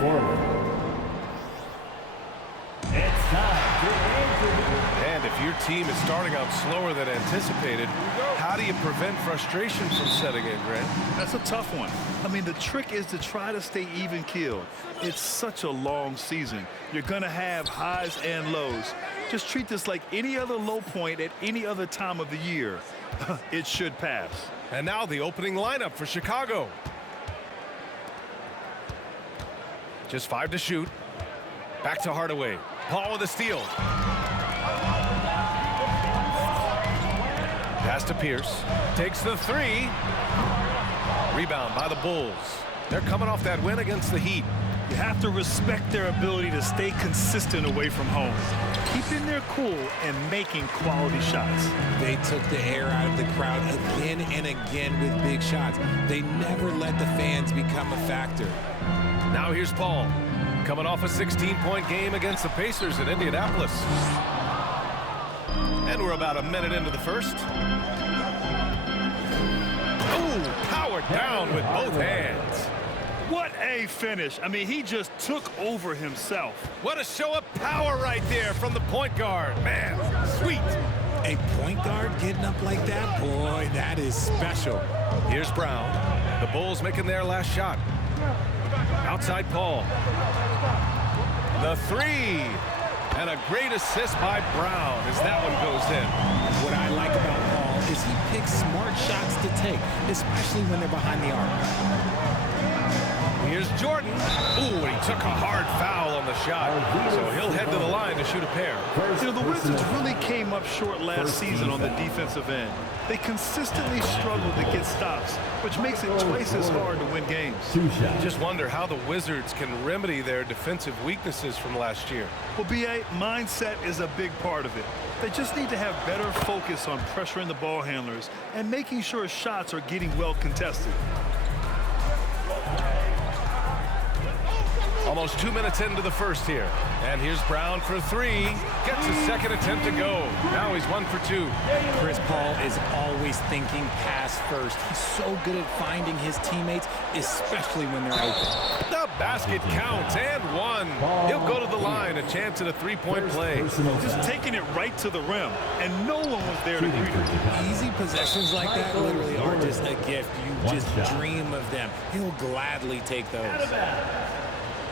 forward. It's time to introduce. And if your team is starting out slower than anticipated, how do you prevent frustration from setting in, Grant? That's a tough one. I mean, the trick is to try to stay even-keeled. It's such a long season. You're going to have highs and lows. Just treat this like any other low point at any other time of the year. It should pass. And now the opening lineup for Chicago. Just 5 to shoot. Back to Hardaway. Paul with a steal. Pass to Pierce. Takes the 3. Rebound by the Bulls. They're coming off that win against the Heat. You have to respect their ability to stay consistent away from home. Keeping their cool and making quality shots. They took the air out of the crowd again and again with big shots. They never let the fans become a factor. Now here's Paul. Coming off a 16-point game against the Pacers in Indianapolis. And we're about a minute into the first. Oh, powered down with both hands. What a finish. I mean, he just took over himself. What a show of power right there from the point guard. Man, sweet. A point guard getting up like that? Boy, that is special. Here's Brown. The Bulls making their last shot. Outside Paul. The 3. And a great assist by Brown as that one goes in. What I like about Paul is he picks smart shots to take, especially when they're behind the arc. Here's Jordan. Ooh, and he took a hard foul on the shot. So he'll head to the line to shoot a pair. You know, the Wizards really came up short last season on the defensive end. They consistently struggled to get stops, which makes it twice as hard to win games. Just wonder how the Wizards can remedy their defensive weaknesses from last year. Well, B.A., mindset is a big part of it. They just need to have better focus on pressuring the ball handlers and making sure shots are getting well contested. Almost 2 minutes into the first here. And here's Brown for 3. Gets his second attempt to go. Now he's 1 for 2. Chris Paul is always thinking pass first. He's so good at finding his teammates, especially when they're open. The basket counts and 1. He'll go to the line, a chance at a 3-point play. Just taking it right to the rim, and no one was there to greet him. Easy possessions like that literally are just a gift. You just dream of them. He'll gladly take those.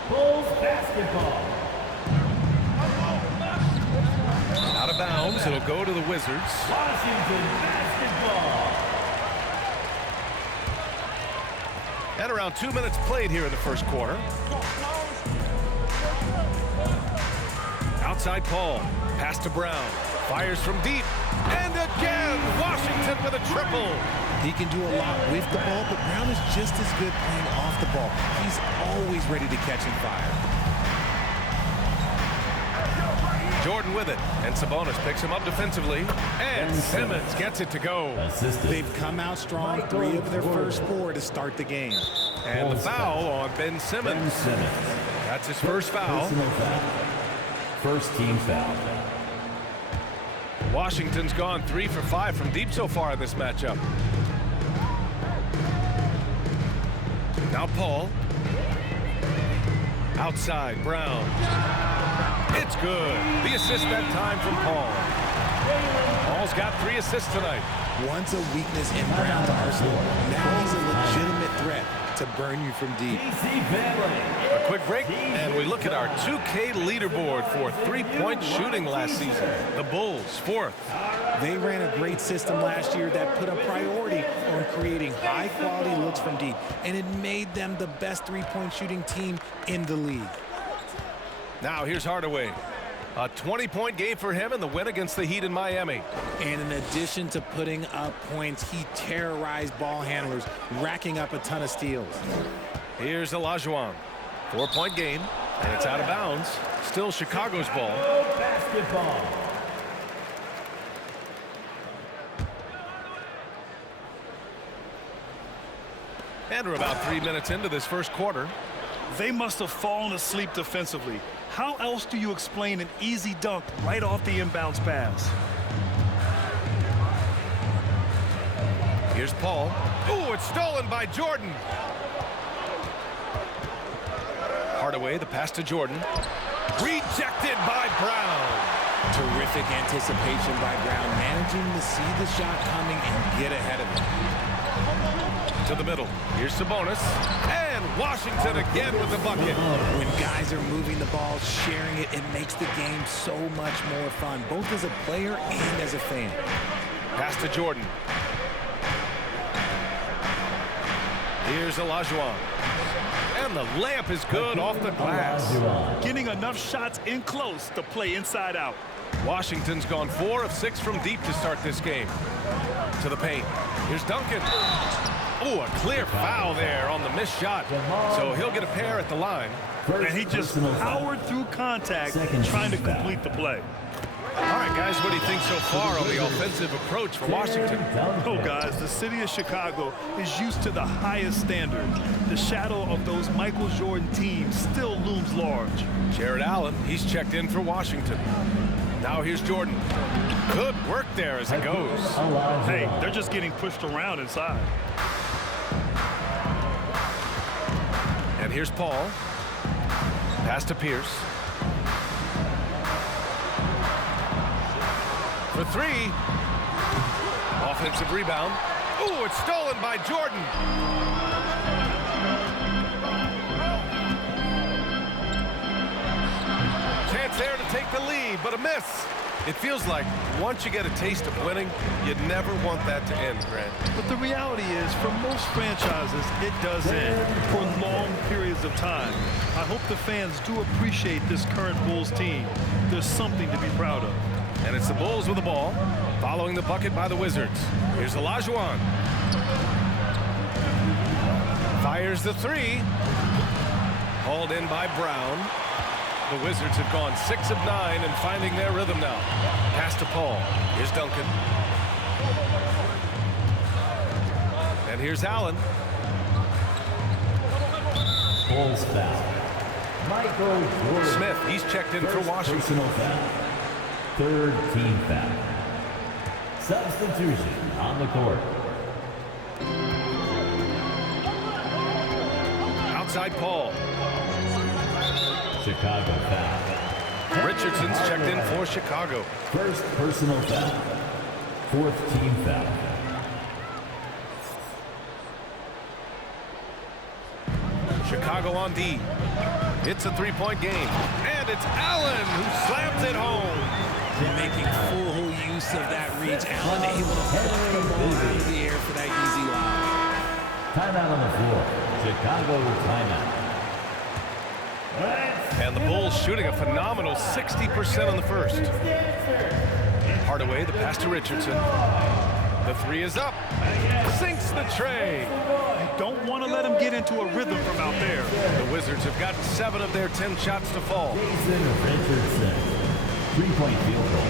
Bulls basketball. Out of bounds, it'll go to the Wizards. Washington basketball. And around 2 minutes played here in the first quarter. Outside Paul. Pass to Brown. Fires from deep. And again, Washington with a triple. He can do a lot with the ball, but Brown is just as good playing off the ball. He's always ready to catch and fire. Jordan with it, and Sabonis picks him up defensively, and Simmons gets it to go. They've come out strong, 3 of their first 4 to start the game. And the foul on Ben Simmons. That's his first foul. First team foul. Washington's gone 3 for 5 from deep so far in this matchup. Now Paul. Outside, Brown. It's good. The assist that time from Paul. Paul's got 3 assists tonight. Once a weakness in Brown's arsenal, now he's a legitimate threat to burn you from deep. A quick break, and we look at our 2K leaderboard for 3-point shooting last season. The Bulls, 4th. They ran a great system last year that put a priority on creating high-quality looks from deep, and it made them the best 3-point shooting team in the league. Now here's Hardaway. A 20-point game for him in the win against the Heat in Miami. And in addition to putting up points, he terrorized ball handlers, racking up a ton of steals. Here's Olajuwon. 4-point game, and it's out of bounds. Still Chicago's ball. Basketball. And we're about 3 minutes into this first quarter. They must have fallen asleep defensively. How else do you explain an easy dunk right off the inbounds pass? Here's Paul. Ooh, it's stolen by Jordan. Hardaway, the pass to Jordan. Rejected by Brown. Terrific anticipation by Brown, managing to see the shot coming and get ahead of it. To the middle. Here's Sabonis. And Washington again with the bucket. When guys are moving the ball, sharing it, it makes the game so much more fun, both as a player and as a fan. Pass to Jordan. Here's Olajuwon. And the layup is good off the glass. Getting enough shots in close to play inside out. Washington's gone 4 of 6 from deep to start this game. To the paint. Here's Duncan. Oh, a clear foul there on the missed shot. So he'll get a pair at the line. And he just powered through contact trying to complete the play. All right, guys, what do you think so far on the offensive approach for Washington? Oh, guys, the city of Chicago is used to the highest standard. The shadow of those Michael Jordan teams still looms large. Jared Allen, he's checked in for Washington. Now here's Jordan. Good work there as it goes. Hey, they're just getting pushed around inside. And here's Paul. Pass to Pierce. For 3. Offensive rebound. Ooh, it's stolen by Jordan. Chance there to take the lead, but a miss. It feels like once you get a taste of winning, you never want that to end, Grant. But the reality is, for most franchises, it does end for long periods of time. I hope the fans do appreciate this current Bulls team. There's something to be proud of. And it's the Bulls with the ball, following the bucket by the Wizards. Here's Olajuwon. Fires the 3. Hauled in by Brown. The Wizards have gone 6 of 9 and finding their rhythm now. Pass to Paul. Here's Duncan. And here's Allen. Bulls foul. Michael Jordan. Smith, he's checked in for Washington. Personal foul. 3rd team foul. Substitution on the court. Outside Paul. Chicago foul. Richardson's checked in for Chicago. 1st personal foul. 4th team foul. Chicago on D. It's a 3-point game. And it's Allen who slams it home. Making full use of that reach. Allen able to fly the ball out of the air for that easy lob. Timeout on the floor. Chicago timeout. And the Bulls shooting a phenomenal 60% on the first. Hardaway, the pass to Richardson. The 3 is up. Sinks the tray. You don't want to let him get into a rhythm from out there. The Wizards have gotten 7 of their 10 shots to fall. Richardson. 3-point field goal.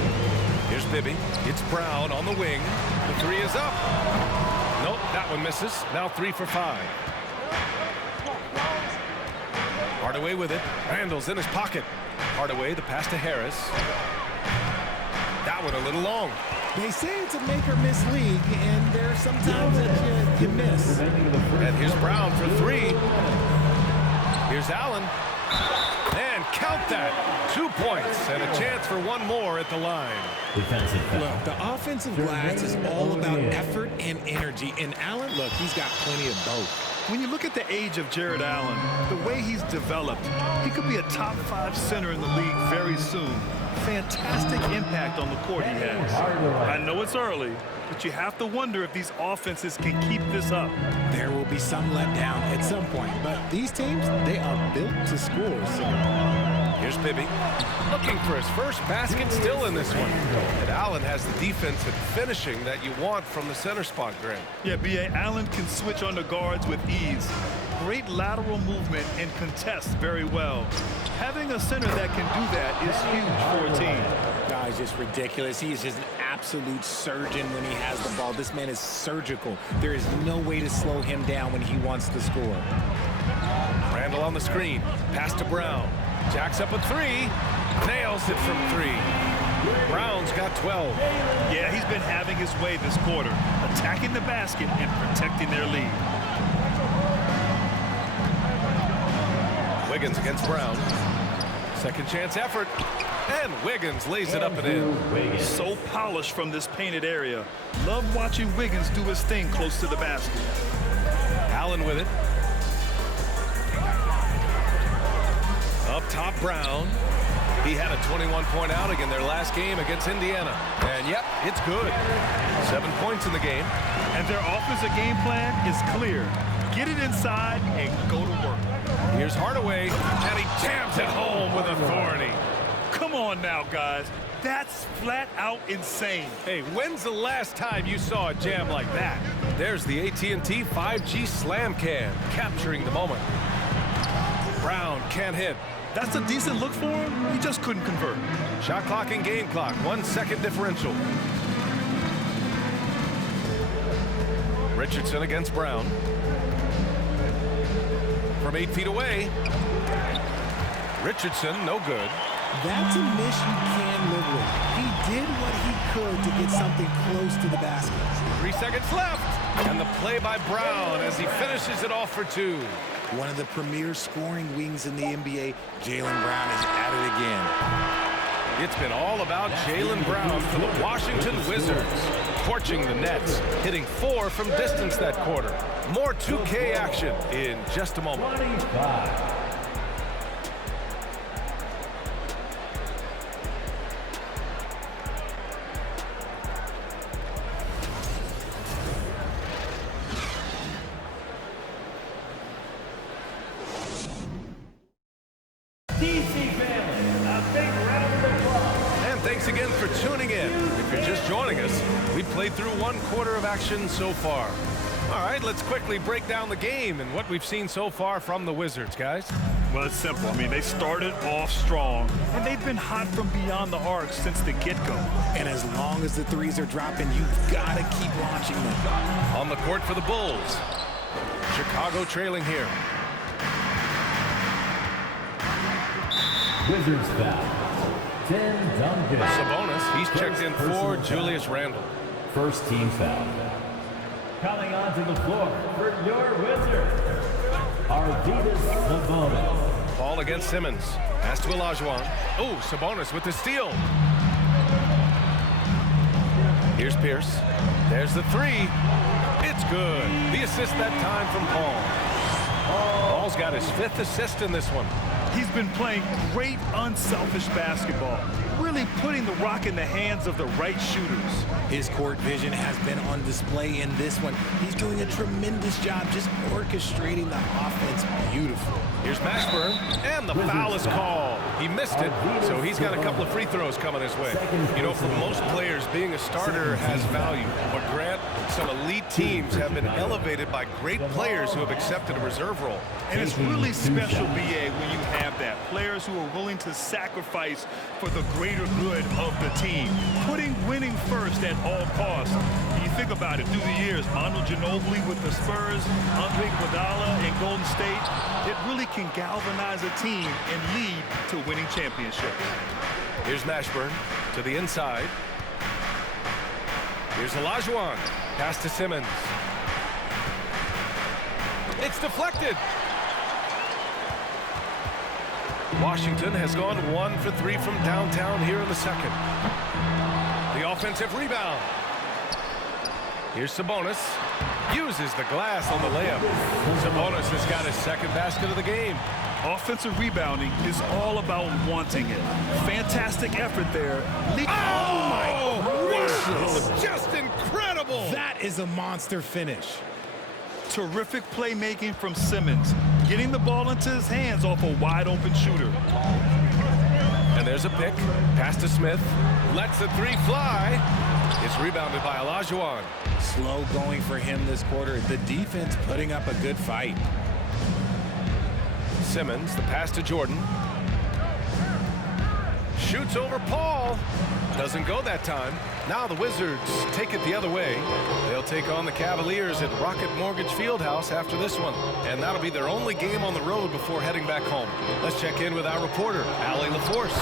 Here's Bibby. It's Brown on the wing. The 3 is up. Nope, that one misses. Now 3 for 5. Hardaway with it. Randall's in his pocket. Hardaway, the pass to Harris. That one a little long. They say it's a make or miss league, and there's sometimes that you miss. And here's Brown for 3. Here's Allen. And count that. 2 points and a chance for one more at the line. Defensive foul. Look, the offensive glass is all about effort and energy. And Allen, look, he's got plenty of both. When you look at the age of Jared Allen, the way he's developed, he could be a top 5 center in the league very soon. Fantastic impact on the court he has. I know it's early, but you have to wonder if these offenses can keep this up. There will be some letdown at some point, but these teams, they are built to score. So. Here's Bibby. Looking for his first basket still in this one. And Allen has the defense and finishing that you want from the center spot, Grant. Yeah, B.A. Allen can switch on the guards with ease. Great lateral movement and contests very well. Having a center that can do that is huge for a team. Guys, just ridiculous. He is just an absolute surgeon when he has the ball. This man is surgical. There is no way to slow him down when he wants to score. Randall on the screen. Pass to Brown. Jacks up a 3. Nails it from 3. Brown's got 12. Yeah, he's been having his way this quarter, attacking the basket and protecting their lead. Wiggins against Brown. Second chance effort. And Wiggins lays it up and in. So polished from this painted area. Love watching Wiggins do his thing close to the basket. Allen with it. Up top, Brown. He had a 21-point outing in their last game against Indiana. And yep, it's good. 7 points in the game. And their offensive game plan is clear. Get it inside and go to work. Here's Hardaway, and he jams it home with authority. Come on now, guys. That's flat out insane. Hey, when's the last time you saw a jam like that? There's the AT&T 5G Slam Can, capturing the moment. Brown can't hit. That's a decent look for him. He just couldn't convert. Shot clock and game clock, 1 second differential. Richardson against Brown. From 8 feet away. Richardson, no good. That's a miss you can live with. He did what he could to get something close to the basket. 3 seconds left. And the play by Brown as he finishes it off for 2. One of the premier scoring wings in the NBA, Jaylen Brown is at it again. It's been all about Jaylen Brown for the Washington Wizards. Torching the Nets, hitting 4 from distance that quarter. More 2K action in just a moment. 25. Thanks again for tuning in. If you're just joining us, we've played through 1 quarter of action so far. All right, let's quickly break down the game and what we've seen so far from the Wizards, guys. Well, it's simple. I mean, they started off strong, and they've been hot from beyond the arc since the get-go. And as long as the threes are dropping, you've got to keep launching them. On the court for the Bulls. Chicago trailing here. Wizards foul. 10 Duncan. Sabonis, he's checked in for Julius Randle. First team foul. Coming onto the floor for your Wizards, Arvydas Sabonis. Ball against Simmons. Pass to Olajuwon. Oh, Sabonis with the steal. Here's Pierce. There's the 3. It's good. The assist that time from Paul. Paul's got his 5th assist in this one. He's been playing great, unselfish basketball, really putting the rock in the hands of the right shooters. His court vision has been on display in this one. He's doing a tremendous job just orchestrating the offense beautifully. Here's Mashburn, and the foul is called. He missed it, so he's got a couple of free throws coming his way. You know, for most players, being a starter has value. But Grant, some elite teams have been elevated by great players who have accepted a reserve role. And it's really special, BA, when you have that. Players who are willing to sacrifice for the greater good of the team. Putting winning first at all costs. When you think about it, through the years, Manu Ginobili with the Spurs, Andre Iguodala in Golden State, it really can galvanize a team and lead to winning championships. Here's Mashburn to the inside. Here's Olajuwon. Pass to Simmons. It's deflected. Washington has gone 1 for 3 from downtown here in the second. The offensive rebound. Here's Sabonis. Uses the glass on the layup. Sabonis has got his 2nd basket of the game. Offensive rebounding is all about wanting it. Fantastic effort there. Oh, my gracious. Just incredible. That is a monster finish. Terrific playmaking from Simmons, getting the ball into his hands off a wide-open shooter. And there's a pick. Pass to Smith. Lets the 3 fly. It's rebounded by Olajuwon. Slow going for him this quarter. The defense putting up a good fight. Simmons, the pass to Jordan. Shoots over Paul. Doesn't go that time. Now the Wizards take it the other way. They'll take on the Cavaliers at Rocket Mortgage Fieldhouse after this one. And that'll be their only game on the road before heading back home. Let's check in with our reporter, Allie LaForce.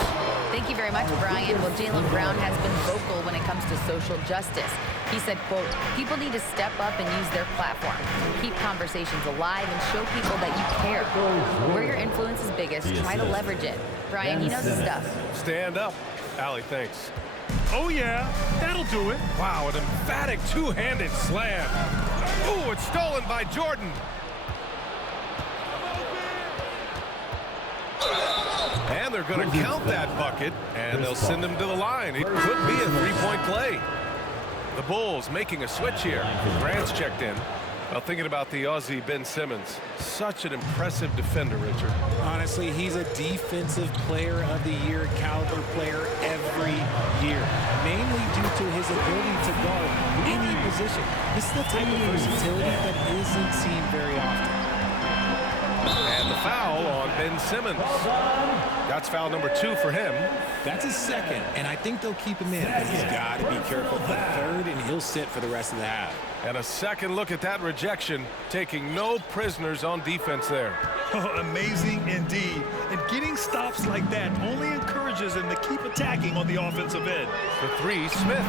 Thank you very much, Brian. Well, Jaylen Brown has been vocal when it comes to social justice. He said, quote, people need to step up and use their platform. Keep conversations alive and show people that you care. Where your influence is biggest, try to leverage it. Brian, he knows his stuff. Stand up. Allie, thanks. Oh, yeah, that'll do it. Wow, an emphatic two-handed slam. Ooh, it's stolen by Jordan. And they're going to count that bucket, and they'll send him to the line. It could be a three-point play. The Bulls making a switch here. Grant's checked in. Well, thinking about the Aussie Ben Simmons, such an impressive defender, Richard. Honestly, he's a defensive player of the year, caliber player every year, mainly due to his ability to guard any position. This is the type of versatility that isn't seen very often. And the foul on Ben Simmons. That's foul number 2 for him. That's his second, and I think they'll keep him in, but he's got to be careful for the third, and he'll sit for the rest of the half. And a second look at that rejection, taking no prisoners on defense there. Amazing indeed. And getting stops like that only encourages them to keep attacking on the offensive end. The 3, Smith.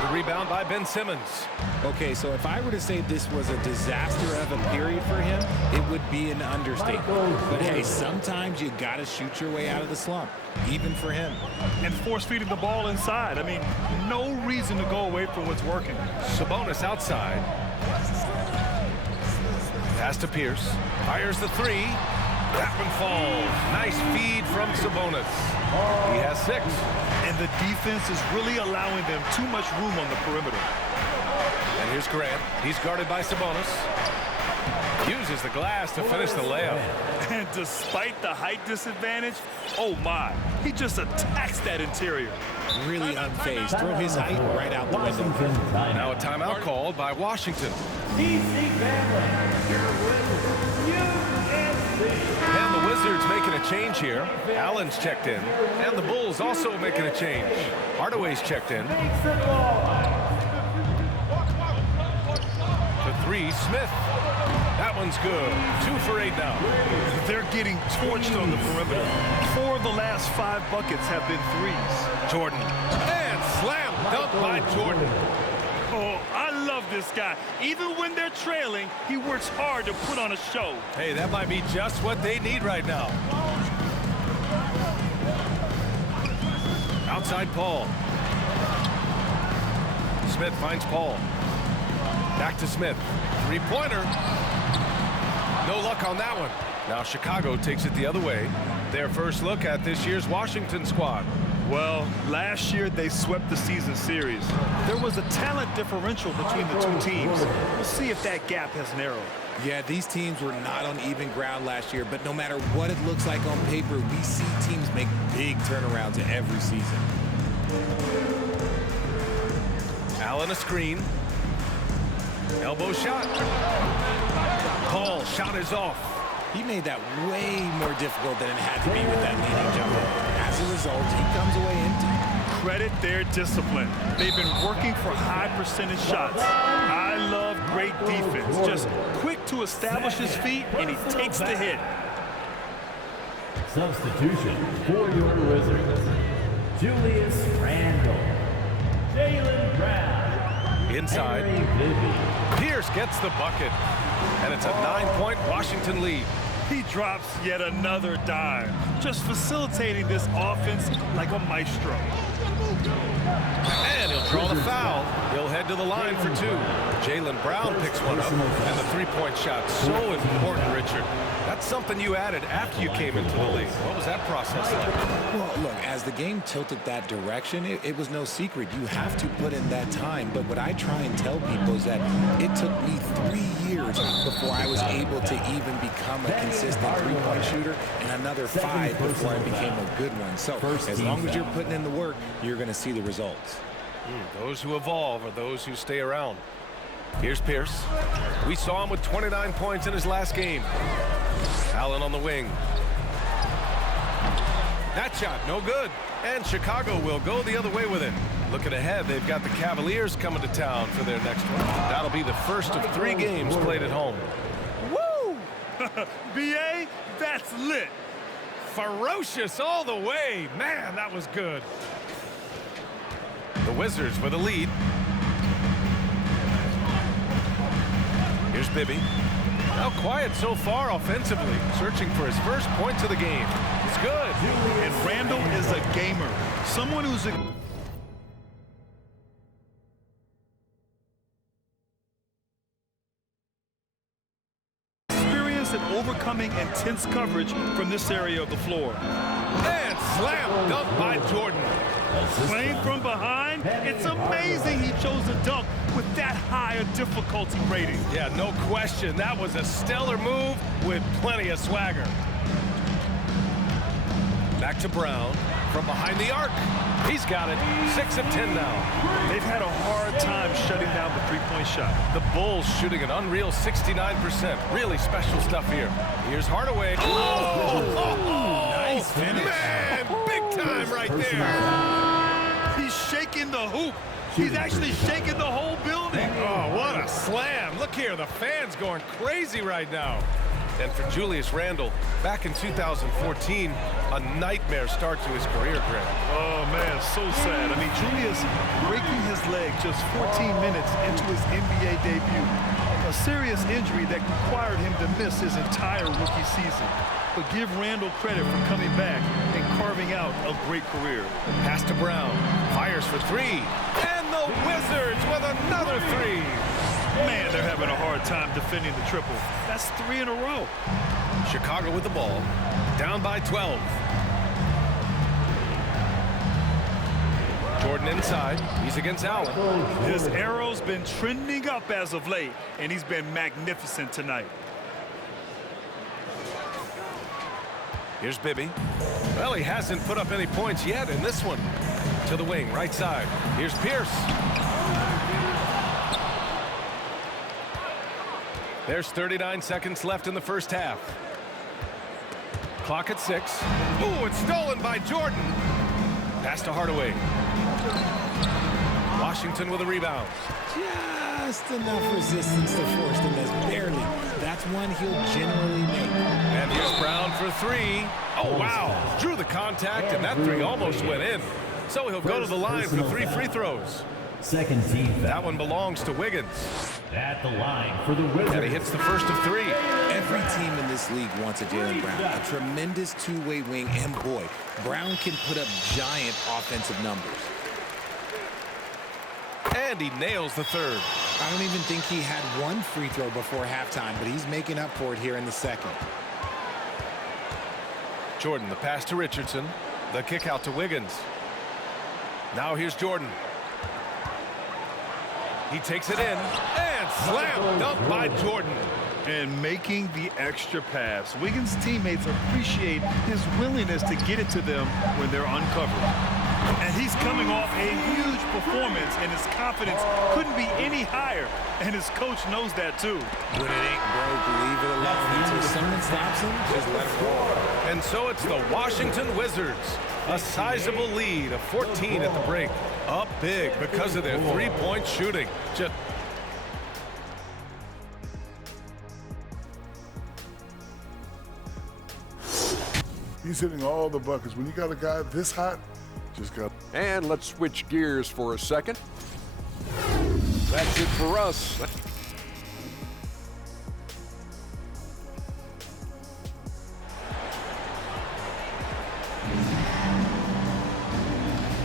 The rebound by Ben Simmons. Okay, so if I were to say this was a disaster of a period for him, it would be an understatement. But hey, sometimes you got to shoot your way out of the slump, even for him. And force feeding the ball inside. I mean, no reason to go away from what's working. Sabonis outside. Pass to Pierce. Fires the 3. That one falls. Nice feed from Sabonis. He has 6. And the defense is really allowing them too much room on the perimeter. And here's Grant. He's guarded by Sabonis. Uses the glass to finish the layup. And despite the height disadvantage, oh my, he just attacks that interior. Really unfazed. Throw his height right out the window. Now a timeout called by Washington. And the Wizards making a change here. Allen's checked in. And the Bulls also making a change. Hardaway's checked in. The 3, Smith. That one's good. 2 for 8 now. They're getting torched on the perimeter. 4 of the last 5 buckets have been 3s. Jordan. And slam dunk by Jordan. Oh, I love this guy. Even when they're trailing, he works hard to put on a show. Hey, that might be just what they need right now. Outside Paul. Smith finds Paul. Back to Smith. Three-pointer. No luck on that one. Now Chicago takes it the other way. Their first look at this year's Washington squad. Well, last year they swept the season series. There was a talent differential between the two teams. We'll see if that gap has narrowed. Yeah, these teams were not on even ground last year, but no matter what it looks like on paper, we see teams make big turnarounds every season. Allen a screen. Elbow shot. Paul shot is off. He made that way more difficult than it had to be with that leading jumper. As a result, he comes away empty. Credit their discipline. They've been working for high percentage shots. I love great defense. Just quick to establish his feet, and he takes the hit. Substitution for your Wizards. Julius Randle. Jaylen Brown. Inside. Pierce gets the bucket. And it's a 9-point Washington lead. He drops yet another dime, just facilitating this offense like a maestro. And he'll draw the foul. He'll head to the line for 2. Jaylen Brown picks one up. And the three-point shot, so important, Richard. That's something you added after you came into the league. What was that process like? Well, look, as the game tilted that direction, it was no secret. You have to put in that time. But what I try and tell people is that it took me 3 years before I was able to even become a consistent three-point shooter, and another 5 before I became a good one. So as long as you're putting in the work, you're going to see the results. Those who evolve are those who stay around. Here's Pierce. We saw him with 29 points in his last game. Allen on the wing. That shot, no good. And Chicago will go the other way with it. Looking ahead, they've got the Cavaliers coming to town for their next one. That'll be the first of 3 games played at home. Woo! B.A., that's lit. Ferocious all the way. Man, that was good. The Wizards with a lead. Here's Bibby. Now quiet so far offensively, searching for his first points of the game. It's good. And Randall is a gamer. Someone who's experienced at overcoming intense coverage from this area of the floor. And slam dunk by Jordan. Playing from behind, it's amazing he chose a dunk with that high a difficulty rating. Yeah, no question. That was a stellar move with plenty of swagger. Back to Brown from behind the arc. He's got it. 6 of 10 now. They've had a hard time shutting down the three-point shot. The Bulls shooting an unreal 69%. Really special stuff here. Here's Hardaway. Oh! Nice finish. Man, big time right there. He's shaking the hoop. He's actually shaking the whole building. Oh, what a slam. Look here, the fans going crazy right now. And for Julius Randle, back in 2014, a nightmare start to his career, Greg. Oh, man, so sad. I mean, Julius breaking his leg just 14 minutes into his NBA debut. A serious injury that required him to miss his entire rookie season. But give Randle credit for coming back and carving out a great career. Pass to Brown. Fires for 3. And the Wizards with another 3. Man, they're having a hard time defending the triple. That's 3 in a row. Chicago with the ball. Down by 12. Jordan inside. He's against Allen. His arrow's been trending up as of late, and he's been magnificent tonight. Here's Bibby. Well, he hasn't put up any points yet in this one. To the wing, right side. Here's Pierce. There's 39 seconds left in the first half. Clock at 6. Ooh, it's stolen by Jordan. Pass to Hardaway. Washington with a rebound. Just enough resistance to force the miss. Barely. That's one he'll generally make. And here's Brown for 3. Oh, wow. Drew the contact, and that 3 almost went in. So he'll go to the line for 3 free throws. Second team foul. That one belongs to Wiggins. At the line for the Wizards. And he hits the first of 3. Every team in this league wants a Jaylen Brown, a tremendous two-way wing, and boy, Brown can put up giant offensive numbers. And he nails the 3rd. I don't even think he had one free throw before halftime, but he's making up for it here in the second. Jordan, the pass to Richardson. The kick out to Wiggins. Now here's Jordan. He takes it in, and slam dunk by Jordan. And making the extra pass. Wiggins' teammates appreciate his willingness to get it to them when they're uncovered. And he's coming off a huge performance, and his confidence couldn't be any higher. And his coach knows that, too. When it ain't broke, leave it alone. Until someone stops him, just let it roll. And so it's the Washington Wizards. A sizable lead of 14 at the break. Up big because of their three-point shooting. He's hitting all the buckets. When you got a guy this hot, just got. And let's switch gears for a second. That's it for us.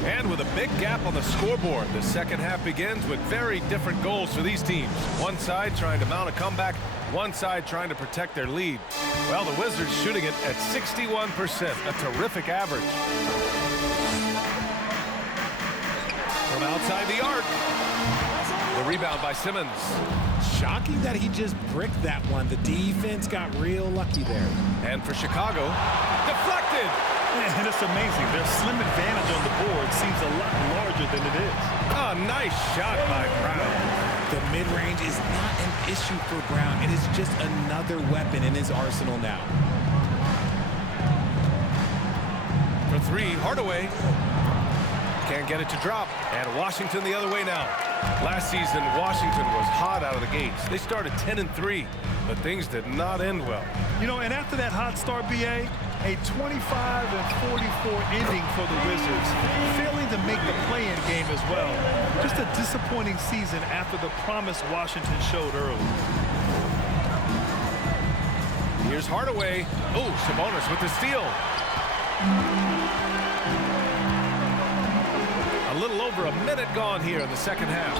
And with a big gap on the scoreboard, the second half begins with very different goals for these teams. One side trying to mount a comeback, one side trying to protect their lead. Well, the Wizards shooting it at 61%, a terrific average. From outside the arc, the rebound by Simmons. Shocking that he just bricked that one. The defense got real lucky there. And for Chicago, deflected. And it's amazing. Their slim advantage on the board seems a lot larger than it is. A nice shot by Brown. The mid-range is not an issue for Brown. It is just another weapon in his arsenal now. For three. Hardaway can't get it to drop. And Washington the other way now. Last season, Washington was hot out of the gates. They started 10-3, but things did not end well. You know, and after that hot start, BA, a 25-44 ending for the Wizards, failing to make the play-in game as well. Just a disappointing season after the promise Washington showed early. Here's Hardaway. Oh, Sabonis with the steal. A little over a minute gone here in the second half.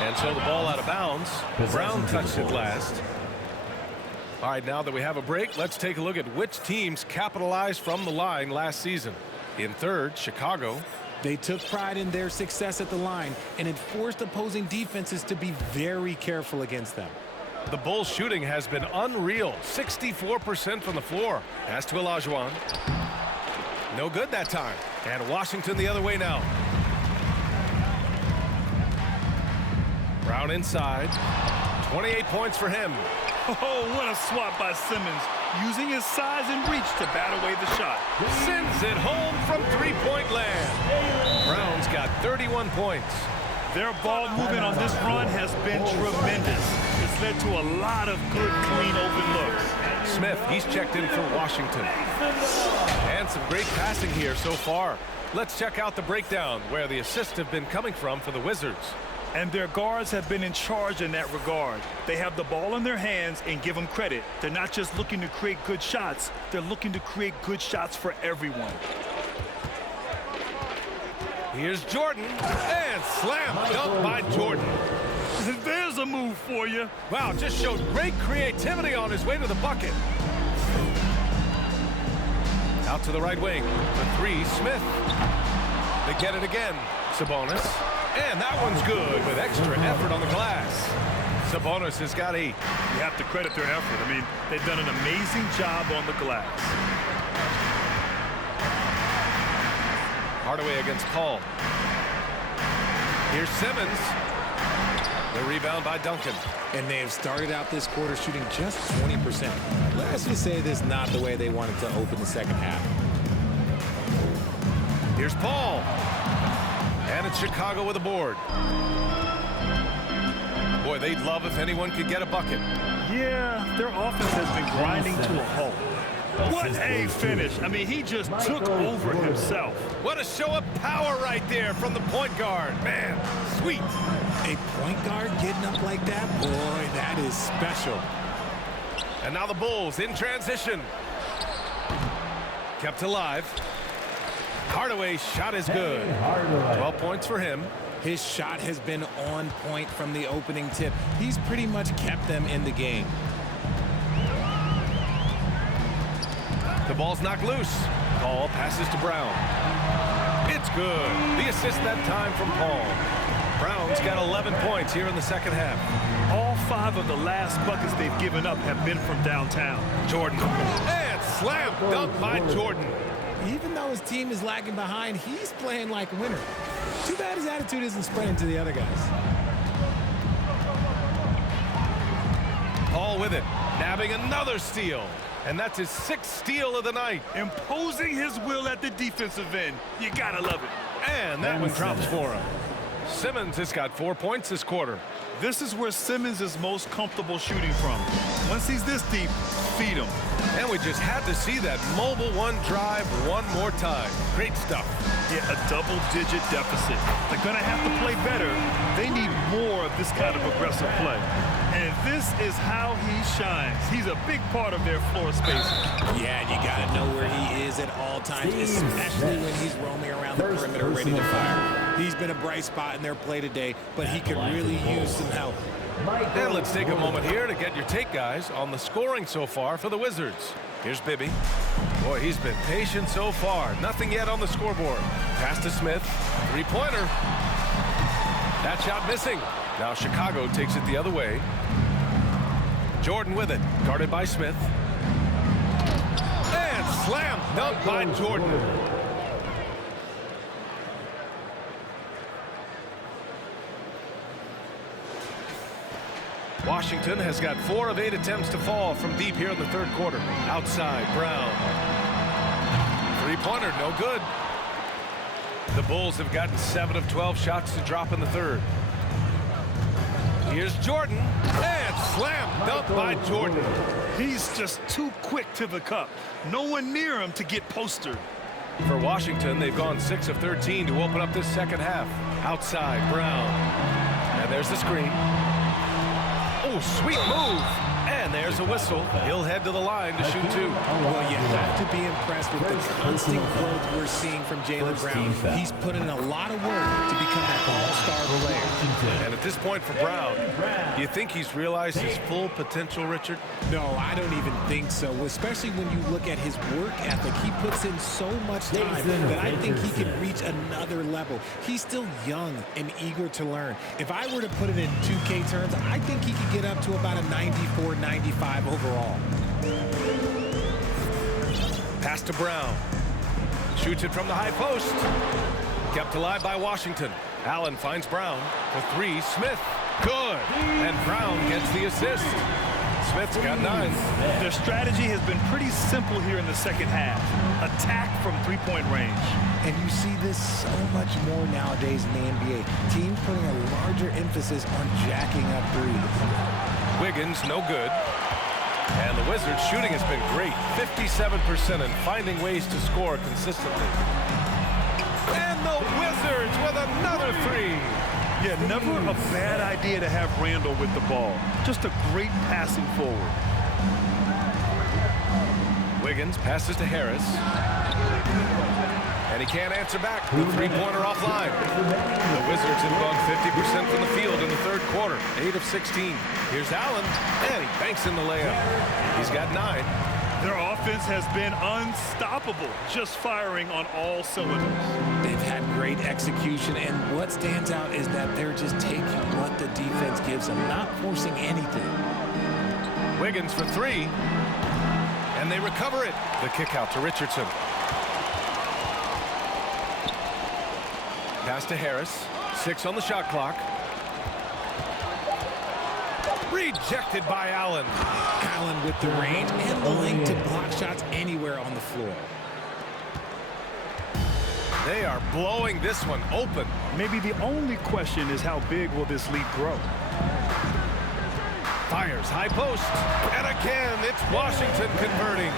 And so the ball out of bounds. Brown touched it last. All right, now that we have a break, let's take a look at which teams capitalized from the line last season. In third, Chicago. They took pride in their success at the line, and it forced opposing defenses to be very careful against them. The Bulls' shooting has been unreal. 64% from the floor. Pass to Olajuwon. No good that time. And Washington the other way now. Brown inside. 28 points for him. Oh, what a swap by Simmons, using his size and reach to bat away the shot. Sends it home from three-point land. Brown's got 31 points. Their ball movement on this run has been tremendous. It's led to a lot of good, clean, open looks. Smith, he's checked in for Washington. And some great passing here so far. Let's check out the breakdown where the assists have been coming from for the Wizards. And their guards have been in charge in that regard. They have the ball in their hands, and give them credit. They're not just looking to create good shots. They're looking to create good shots for everyone. Here's Jordan, and slam dunk by Jordan. There's a move for you. Wow, just showed great creativity on his way to the bucket. Out to the right wing. The three, Smith. They get it again. Sabonis. And that one's good with extra effort on the glass. Sabonis has got 8. You have to credit their effort. I mean, they've done an amazing job on the glass. Hardaway against Paul. Here's Simmons. The rebound by Duncan. And they have started out this quarter shooting just 20%. Let's just say this is not the way they wanted to open the second half. Here's Paul. And it's Chicago with a board. Boy, they'd love if anyone could get a bucket. Yeah, their offense has been grinding to a halt. What a finish. I mean, he just took over himself. What a show of power right there from the point guard. Man, sweet. A point guard getting up like that? Boy, that is special. And now the Bulls in transition. Kept alive. Hardaway's shot is good. 12 points for him. His shot has been on point from the opening tip. He's pretty much kept them in the game. The ball's knocked loose. Paul passes to Brown. It's good. The assist that time from Paul. Brown's got 11 points here in the second half. All 5 of the last buckets they've given up have been from downtown. Jordan. And slam dunk by Jordan. Even though his team is lagging behind, he's playing like a winner. Too bad his attitude isn't spreading to the other guys. Paul with it. Nabbing another steal. And that's his 6th steal of the night. Imposing his will at the defensive end. You gotta love it. And that one drops for him. Simmons has got 4 points this quarter. This is where Simmons is most comfortable shooting from. Once he's this deep, feed him. And we just had to see that mobile one drive one more time. Great stuff. Yeah, a double-digit deficit. They're gonna have to play better. They need more of this kind of aggressive play. And this is how he shines. He's a big part of their floor space. Yeah, you gotta know where he is at all times, especially when he's roaming around the perimeter ready to fire. He's been a bright spot in their play today, but he could really use some help. And let's take a moment here to get your take, guys, on the scoring so far for the Wizards. Here's Bibby. Boy, he's been patient so far. Nothing yet on the scoreboard. Pass to Smith. Three-pointer. That shot missing. Now Chicago takes it the other way. Jordan with it. Guarded by Smith. And slam dunk by Jordan. Washington has got 4 of 8 attempts to fall from deep here in the third quarter. Outside, Brown. Three-pointer, no good. The Bulls have gotten 7 of 12 shots to drop in the third. Here's Jordan, and slam dunk by Jordan. He's just too quick to the cup. No one near him to get postered. For Washington, they've gone 6 of 13 to open up this second half. Outside, Brown. And there's the screen. Oh, sweet move. And there's a whistle. He'll head to the line to shoot 2. Well, you have to be impressed with the constant growth we're seeing from Jaylen Brown. He's put in a lot of work to become that all-star player. And at this point for Brown, do you think he's realized his full potential, Richard? No, I don't even think so, especially when you look at his work ethic. He puts in so much time that I think he can reach another level. He's still young and eager to learn. If I were to put it in 2K terms, I think he could get up to about a 94-95 overall. Pass to Brown. Shoots it from the high post. Kept alive by Washington. Allen finds Brown for 3. Smith. Good. And Brown gets the assist. Smith's got 9. Their strategy has been pretty simple here in the second half. Attack from three-point range. And you see this so much more nowadays in the NBA. Teams putting a larger emphasis on jacking up threes. Wiggins, no good. And the Wizards' shooting has been great. 57% and finding ways to score consistently. And the Wizards with another 3. Yeah, never a bad idea to have Randall with the ball. Just a great passing forward. Wiggins passes to Harris. And he can't answer back. The three-pointer offline. The Wizards have gone 50% from the field in the third quarter. 8 of 16. Here's Allen, and he banks in the layup. He's got 9. Their offense has been unstoppable, just firing on all cylinders. They've had great execution, and what stands out is that they're just taking what the defense gives them, not forcing anything. Wiggins for 3, and they recover it. The kick out to Richardson. Pass to Harris. 6 on the shot clock. Rejected by Allen. Allen with the range and the length to block shots anywhere on the floor. They are blowing this one open. Maybe the only question is how big will this lead grow? Fires high post. And again, it's Washington converting.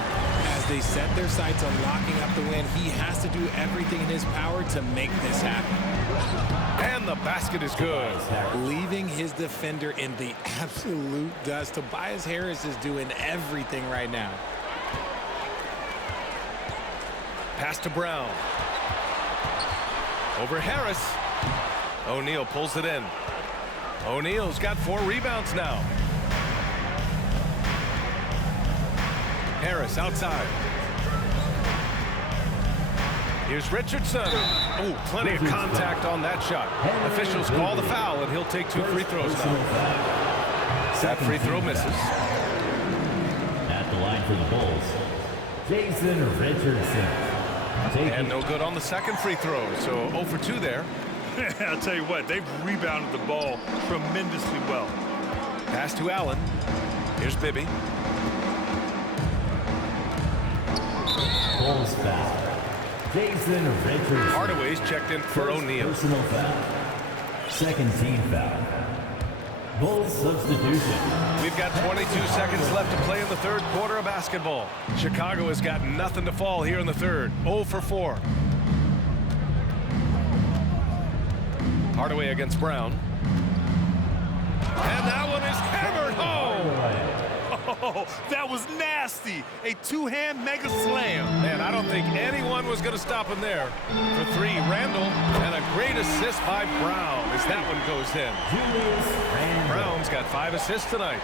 As they set their sights on locking up the win, he has to do everything in his power to make this happen. And the basket is good. Leaving his defender in the absolute dust. Tobias Harris is doing everything right now. Pass to Brown. Over Harris. O'Neal pulls it in. O'Neal's got 4 rebounds now. Harris outside. Here's Richardson. Oh, plenty of contact on that shot. Officials call the foul, and he'll take 2 free throws now. That free throw misses. At the line for the Bulls, Jason Richardson. And no good on the second free throw, so 0 for 2 there. I'll tell you what, they've rebounded the ball tremendously well. Pass to Allen. Here's Bibby. Bulls foul. Jason Richardson. Hardaway's checked in for O'Neal. Personal foul. Second team foul. Bulls substitution. We've got 22 seconds left to play in the third quarter of basketball. Chicago has got nothing to fall here in the third. 0 for 4. Hardaway against Brown. And that one is hammered home. Oh, that was nasty. A two-hand mega slam. Man, I don't think anyone was going to stop him there. For 3, Randall, and a great assist by Brown as that one goes in. Brown's got 5 assists tonight.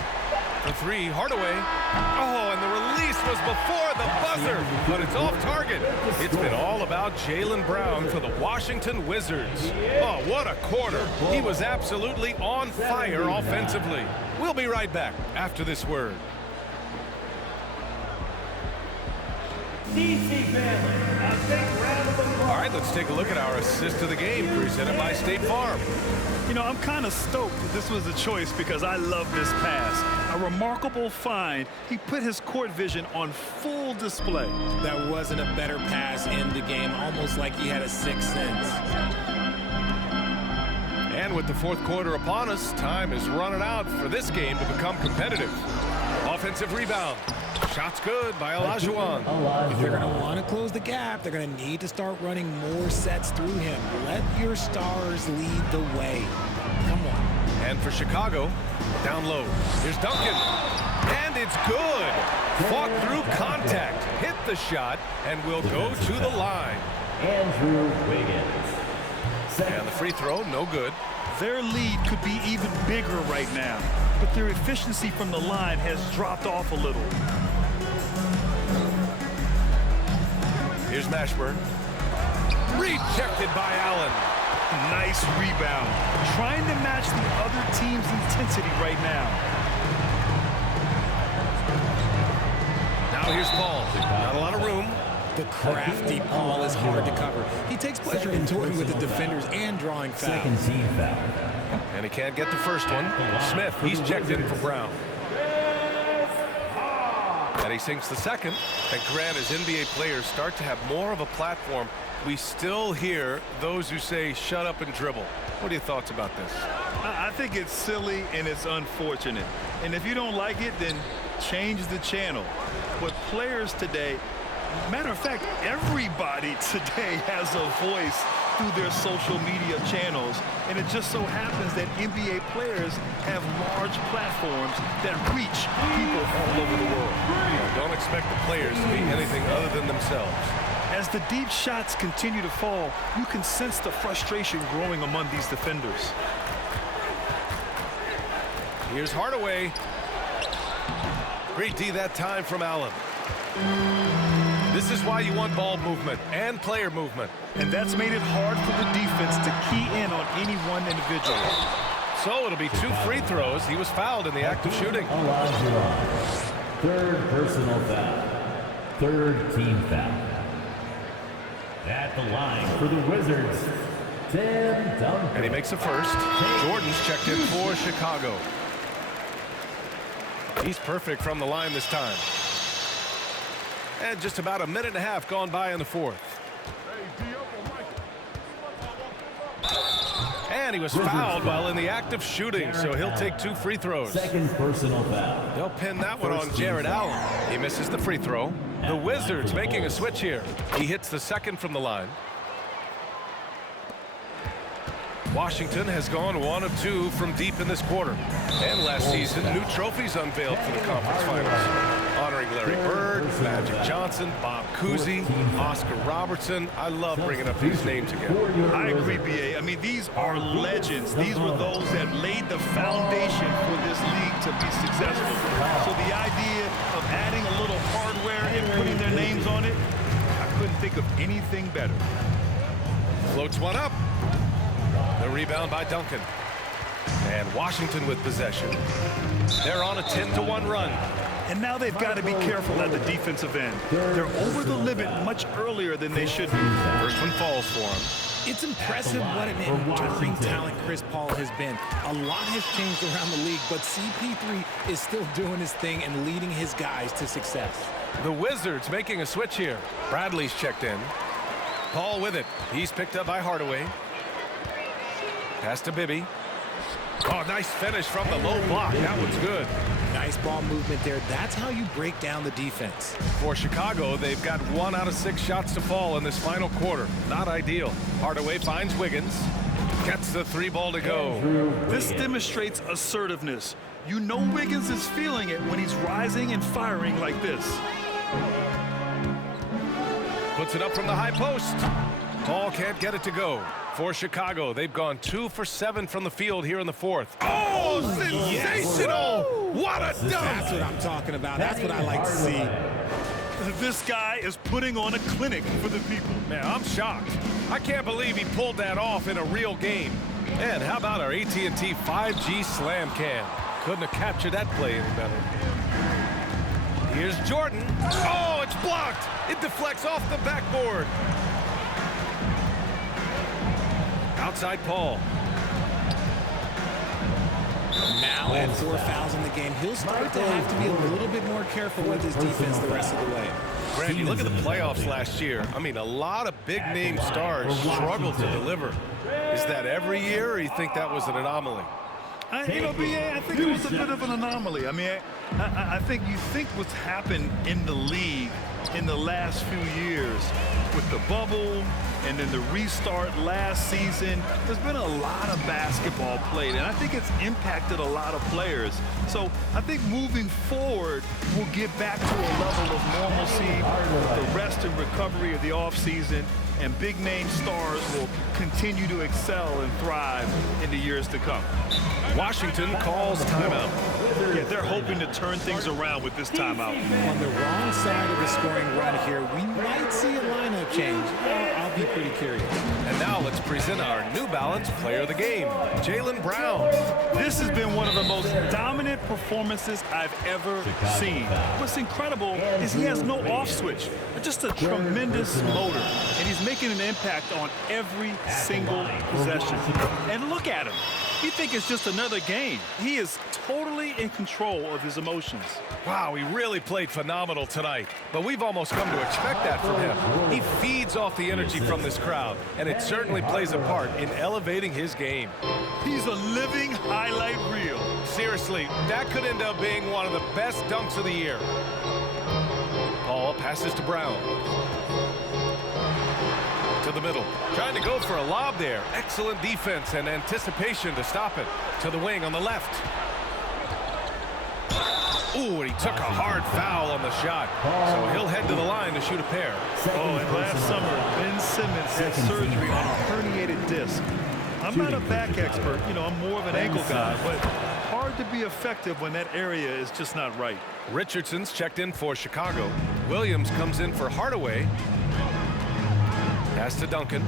For 3, Hardaway. Oh, and the release was before the buzzer, but it's off target. It's been all about Jaylen Brown for the Washington Wizards. Oh, what a quarter. He was absolutely on fire offensively. We'll be right back after this word. DC family, as All right, let's take a look at our assist of the game presented by State Farm. You know, I'm kind of stoked that this was a choice because I love this pass. A remarkable find. He put his court vision on full display. That wasn't a better pass in the game, almost like he had a sixth sense. And with the fourth quarter upon us, time is running out for this game to become competitive. Offensive rebound. Shot's good by Olajuwon. If they're going to want to close the gap, they're going to need to start running more sets through him. Let your stars lead the way. Come on. And for Chicago, down low. Here's Duncan. And it's good. Fought through contact. Hit the shot and will go to the line. Andrew Wiggins. And the free throw, no good. Their lead could be even bigger right now, but their efficiency from the line has dropped off a little. Here's Mashburn. Rejected by Allen. Nice rebound. Trying to match the other team's intensity right now. Now here's Paul. Not a lot of room. The crafty Paul is hard to cover. He takes pleasure in toying with the defenders and drawing fouls. Second team foul. And he can't get the first one. Smith, he's checked in for Brown. And he sinks the second. And Grant, as NBA players start to have more of a platform, we still hear those who say, shut up and dribble. What are your thoughts about this? I think it's silly and it's unfortunate. And if you don't like it, then change the channel. But players today, matter of fact, everybody today has a voice through their social media channels, and it just so happens that NBA players have large platforms that reach people all over the world. Don't expect the players to be anything other than themselves. As the deep shots continue to fall, you can sense the frustration growing among these defenders. Here's Hardaway. Great D that time from Allen. This is why you want ball movement and player movement. And that's made it hard for the defense to key in on any one individual. So it'll be 2 free throws. He was fouled in the act of shooting. Olajuwon. Third personal foul. Third team foul. At the line for the Wizards, Tim Duncan. And he makes the first. Jordan's checked in for Chicago. He's perfect from the line this time. And just about a minute and a half gone by in the fourth. And he was fouled while in the act of shooting, so he'll take 2 free throws. Second personal foul. They'll pin that one on Jared Allen. He misses the free throw. The Wizards making a switch here. He hits the second from the line. Washington has gone 1 of 2 from deep in this quarter. And last season, new trophies unveiled for the conference finals, honoring Larry Bird, Magic Johnson, Bob Cousy, Oscar Robertson. I love bringing up these names again. I agree, B.A. I mean, these are legends. These were those that laid the foundation for this league to be successful. So the idea of adding a little hardware and putting their names on it, I couldn't think of anything better. Floats one up. The rebound by Duncan. And Washington with possession. They're on a 10-1 run. And now they've got to be careful at the defensive end. They're over the limit much earlier than they should be. First one falls for him. It's impressive what an enduring talent Chris Paul has been. A lot has changed around the league, but CP3 is still doing his thing and leading his guys to success. The Wizards making a switch here. Bradley's checked in. Paul with it. He's picked up by Hardaway. Pass to Bibby. Oh, nice finish from the low block. That one's good. Nice ball movement there. That's how you break down the defense. For Chicago, they've got 1 out of 6 shots to fall in this final quarter. Not ideal. Hardaway finds Wiggins. Gets the 3 ball to go. This demonstrates assertiveness. You know Wiggins is feeling it when he's rising and firing like this. Puts it up from the high post. Paul can't get it to go. For Chicago, they've gone 2 for 7 from the field here in the fourth. Oh, sensational! What a dunk! That's what I'm talking about. That's what I like to see. This guy is putting on a clinic for the people. Man, I'm shocked. I can't believe he pulled that off in a real game. And how about our AT&T 5G Slam Cam? Couldn't have captured that play any better. Here's Jordan. Oh, it's It's blocked. It deflects off the backboard. Outside Paul. Now at 4 fouls in the game, he'll start to have to be a little bit more careful with his defense the rest of the way. Brand, you look at the playoffs last year. I mean, a lot of big-name stars struggled to deliver. Is that every year, or you think that was an anomaly? BA, I think it was a bit of an anomaly. I mean, I think you think what's happened in the league in the last few years with the bubble and then the restart last season, there's been a lot of basketball played, and I think it's impacted a lot of players. So I think moving forward, we'll get back to a level of normalcy with the rest and recovery of the offseason, and big-name stars will continue to excel and thrive in the years to come. Washington calls timeout. Yeah, they're hoping to turn things around with this timeout. On the wrong side of the scoring run here, we might see a lineup change. I'll be pretty curious. And now let's present our New Balance player of the game, Jaylen Brown. This has been one of the most dominant performances I've ever seen. What's incredible is he has no off switch, just a tremendous motor, and he's making an impact on every single possession. And look at him. You think it's just another game. He is totally in control of his emotions. Wow, he really played phenomenal tonight. But we've almost come to expect that from him. He feeds off the energy from this crowd, and it certainly plays a part in elevating his game. He's a living highlight reel. Seriously, that could end up being one of the best dunks of the year. Paul passes to Brown. To the middle, trying to go for a lob there. Excellent defense and anticipation to stop it. To the wing on the left. Ooh, and he took a hard foul on the shot. So he'll head to the line to shoot a pair. Oh, and last summer, Ben Simmons had surgery on a herniated disc. I'm not a back expert, I'm more of an ankle guy, but hard to be effective when that area is just not right. Richardson's checked in for Chicago. Williams comes in for Hardaway. Pass to Duncan.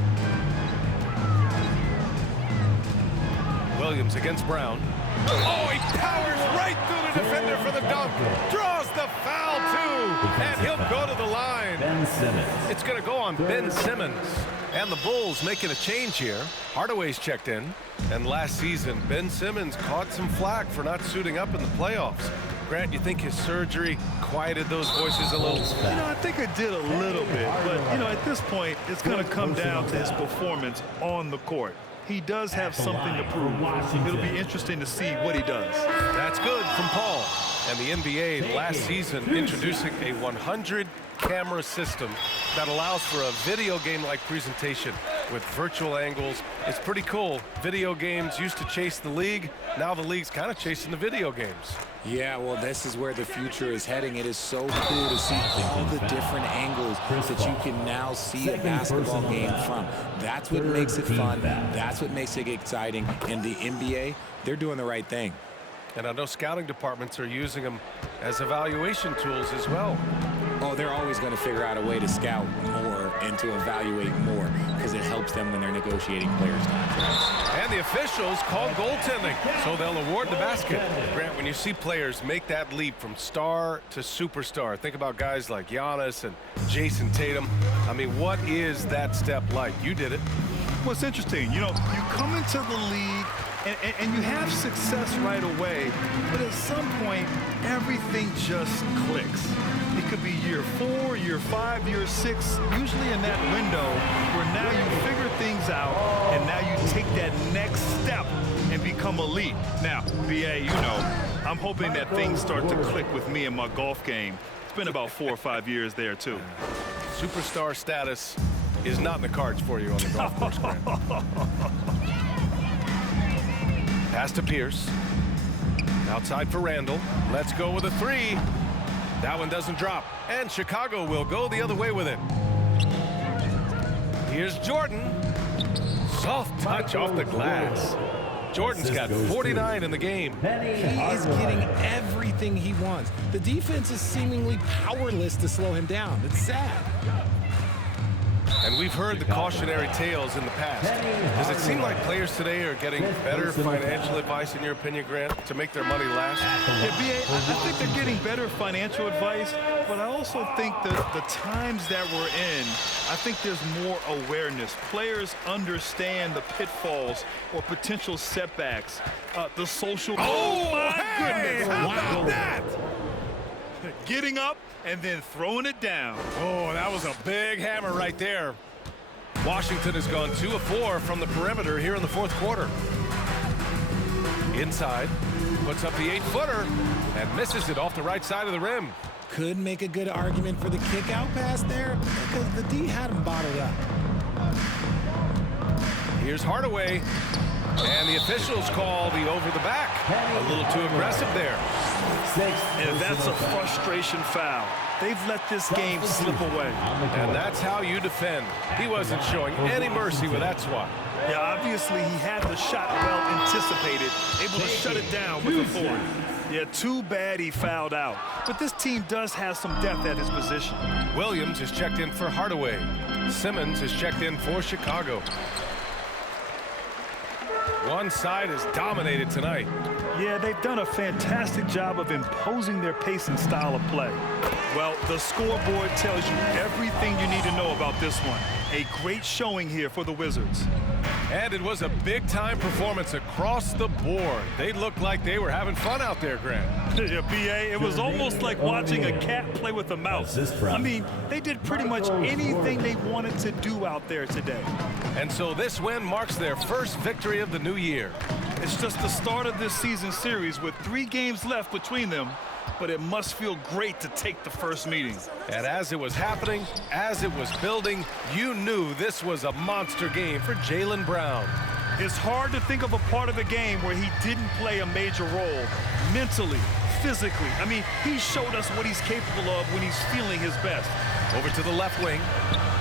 Williams against Brown. Oh, he powers right through the defender for the dunk. Draws the foul, too. And he'll go to the line. Ben Simmons. It's going to go on Ben Simmons. And the Bulls making a change here. Hardaway's checked in. And last season, Ben Simmons caught some flack for not suiting up in the playoffs. Grant, you think his surgery quieted those voices a little? I think it did a little bit. But, at this point, it's going to come down to his performance on the court. He does have something to prove. It'll be interesting to see what he does. That's good from Paul. And the NBA last season introducing a 100-camera system that allows for a video game-like presentation with virtual angles. It's pretty cool. Video games used to chase the league. Now the league's kind of chasing the video games. Yeah, well, this is where the future is heading. It is so cool to see all the different angles that you can now see a basketball game from. That's what makes it fun. That's what makes it exciting. And the NBA, they're doing the right thing. And I know scouting departments are using them as evaluation tools as well. Oh, they're always going to figure out a way to scout more and to evaluate more because it helps them when they're negotiating players' contracts. And the officials call goaltending, so they'll award the basket. Grant, when you see players make that leap from star to superstar, think about guys like Giannis and Jason Tatum. I mean, what is that step like? You did it. Well, it's interesting. You come into the league and you have success right away, but at some point, everything just clicks. It could be year 4, year 5, year 6, usually in that window where now you figure things out and now you take that next step and become elite. Now, BA, I'm hoping that things start to click with me in my golf game. It's been about 4 or 5 years there, too. Superstar status is not in the cards for you on the golf course, Grant. Pass to Pierce. Outside for Randall. Let's go with a 3. That one doesn't drop. And Chicago will go the other way with it. Here's Jordan. Soft touch off the glass. Jordan's got 49 in the game. He is getting everything he wants. The defense is seemingly powerless to slow him down. It's sad. And we've heard the cautionary tales in the past. Does it seem like players today are getting better financial advice, in your opinion, Grant, to make their money last? Yeah, B.A., I think they're getting better financial advice, but I also think that the times that we're in, I think there's more awareness. Players understand the pitfalls or potential setbacks, the social... Oh, my goodness! How about that? Getting up and then throwing it down. Oh, that was a big hammer right there. Washington has gone 2 of 4 from the perimeter here in the fourth quarter. Inside, puts up the 8-footer and misses it off the right side of the rim. Could make a good argument for the kick-out pass there because the D had him bottled up. Here's Hardaway, and the officials call the over the back. A little too aggressive there. And that's a frustration foul. They've let this game slip away. And that's how you defend. He wasn't showing any mercy with that swat. Yeah, obviously he had the shot well anticipated, able to shut it down with authority. Yeah, too bad he fouled out. But this team does have some depth at his position. Williams is checked in for Hardaway. Simmons is checked in for Chicago. One side is dominated tonight. Yeah, they've done a fantastic job of imposing their pace and style of play. Well, the scoreboard tells you everything you need to know about this one. A great showing here for the Wizards. And it was a big-time performance across the board. They looked like they were having fun out there, Grant. Yeah, B.A., it was almost like watching a cat play with a mouse. I mean, they did pretty much anything they wanted to do out there today. And so this win marks their first victory of the new year. It's just the start of this season series with 3 games left between them, but it must feel great to take the first meeting. And as it was happening, as it was building, you knew this was a monster game for Jaylen Brown. It's hard to think of a part of the game where he didn't play a major role, mentally, physically. I mean, he showed us what he's capable of when he's feeling his best. Over to the left wing,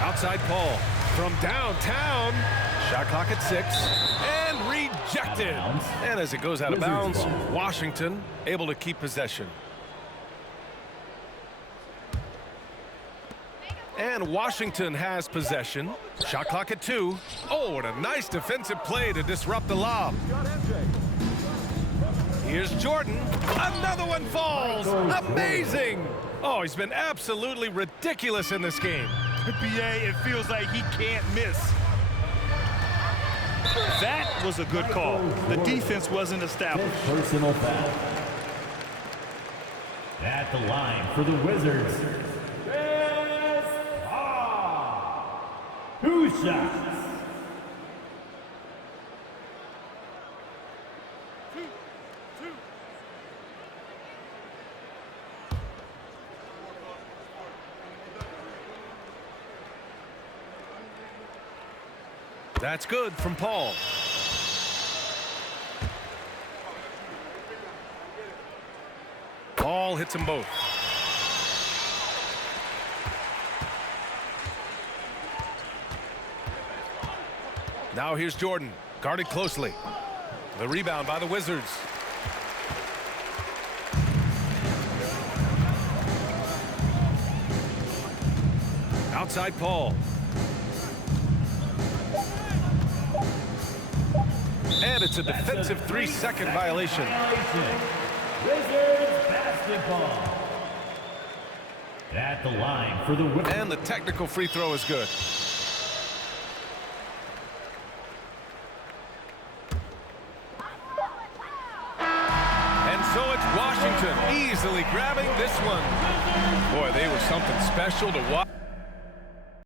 outside Paul. From downtown, shot clock at 6, and rejected. And as it goes out of bounds, Washington able to keep possession. And Washington has possession. Shot clock at 2. Oh, and a nice defensive play to disrupt the lob. Here's Jordan. Another one falls. Amazing. Oh, he's been absolutely ridiculous in this game. BA, it feels like he can't miss. That was a good call. The defense wasn't established. Personal foul. At the line for the Wizards. Two shots. That's good from Paul. Paul hits them both. Now here's Jordan, guarded closely. The rebound by the Wizards. Outside Paul. And it's a defensive 3-second violation. Wizards basketball. At the line for the Wizards. And the technical free throw is good. And so it's Washington easily grabbing this one. Boy, they were something special to watch.